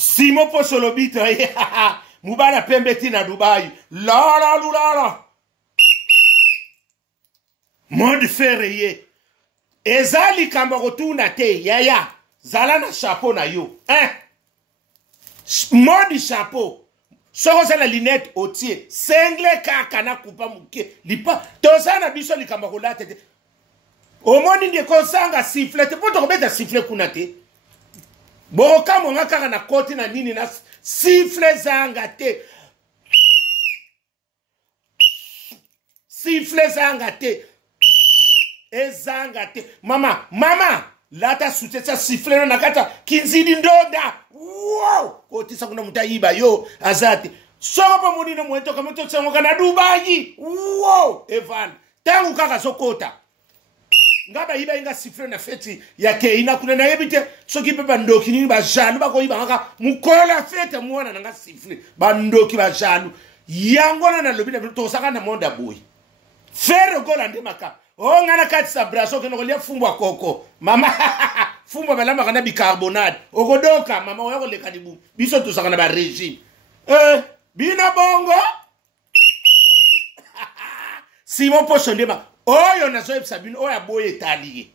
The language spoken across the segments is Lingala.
Simo Posolobito, Mubala Pembeti na Dubai. Lala lulala. Mode ferrier. Ezali kambarotu na te, yaya. Zala na chapeau na yo. Mode chapeau. Soko la linette au tier. Sengle kaka na kupa muke. Lipa. Toza na biso li kambarola te. Omoni de konsanga sifflet. Po to beta sifflet kuna te. Boroka monga kaka na koti na nini na sifflet zanga te. Sifflet zanga te. Ezanga te. Mama. Lata sute sa sifflet na kata kinzidi ndonda. Wow! Koti sa kuna mutaiba yo azate. Sopa moni na mwento kama to tsango na Dubai. Wow! Evan. Tangu kaka sokota. Ngaba iba inga sifflet na feti ya keina kuna na yebite soki pe bandoki ni ba jalu ba ko iba ngaka mukola fete muona nga sifflet bandoki ba jalu yangona na lobi na to saka na monda boy fere gola ndemaka o ngana kati sa braso ke no lia fumbwa koko mama fumbwa balama kana bicarbonate okodoka mama oyo le kadibu biso to saka na ba régime bina bongo Simon Poso ndema oyo nazo ebisabino oya boye taliye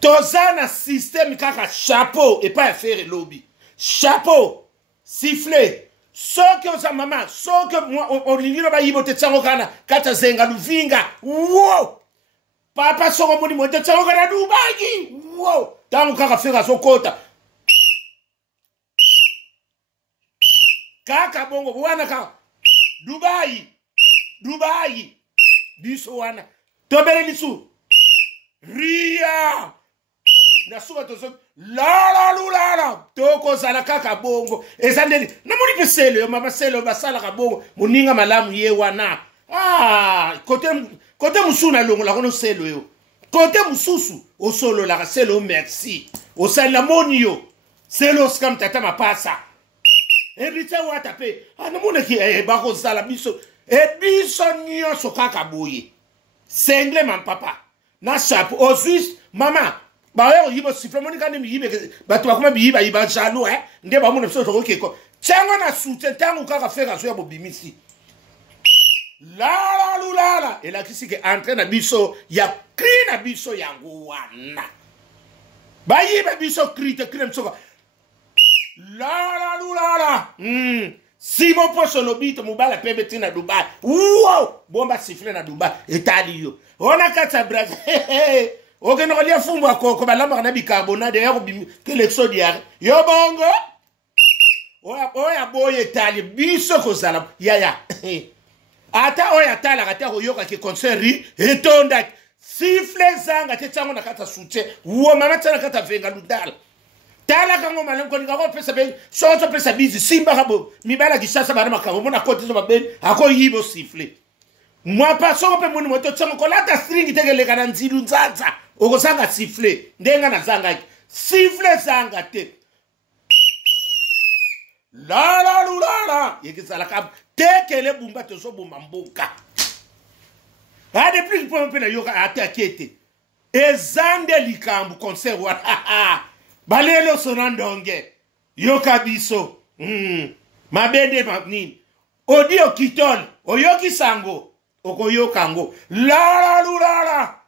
tozana système kaka chapeau et pas faire lobby chapeau sifflet soke oza mama soke olingiro ba yibo te tsango kana kata zenga luvinga wow papa soko moni mo te tsango kana Dubai wow tangu kaka fera sokota kaka bongo bwana kaka Dubai biso wana tobele lisu ria na suka tozo la lulala toko zala kaka bongo ezandeli na moni peselo mama selo basala ka bongo muninga malamu ye wana kote musuna longo la kono selo yo kote mususu o solo la selo merci o sala monio selo skam tata mapasa erita wata pe na mona ki ba ko zala biso biso nyonso kaka boye sengle man papa na chapeau au juste mama ba yo yibo sifflet monika ni yibe bato bakoma biyiba yiba jalo nde ba mona biso to keko tsango na soutien tangu kaka fera so ya bobimisi la lulala ela kisike entre na biso ya cri na biso yango wana ba yiba biso crite msoka la lulala Simo Poso lobito mubala pembeti na Dubai. Wow! Bomba sifflet na Dubai. Etali yo. Ona kata Brazil. Oke no lia fumbu akoko balamba na bicarbonate ya ko ke l'exode ya. Yo bongo. Oya boye etali biso ko sala. Ya. Ata oya tala kata ko yoka ke concert etonda. Sifflet zanga te tsango na kata soutien. Wo mama tsana kata venga ludala. Tala kango malengo ni kako pesa be soto pesa bizi simba kabo mibala kisasa bana makabo mona kote zo baben ako yibo sifflet mwa pa soko pe moni moto tsango kolata string tegele kana nzilu nzanza okosanga sifflet ndenga na zanga sifflet zanga te la lulala yekisala kabo tekele bumba to so bumba mboka depuis que pe na yoka attaquete ezande likambu concert wa balelo sonandonge yoka biso mabende nini audio kitol oyoki sango okoyoka ngo la lulala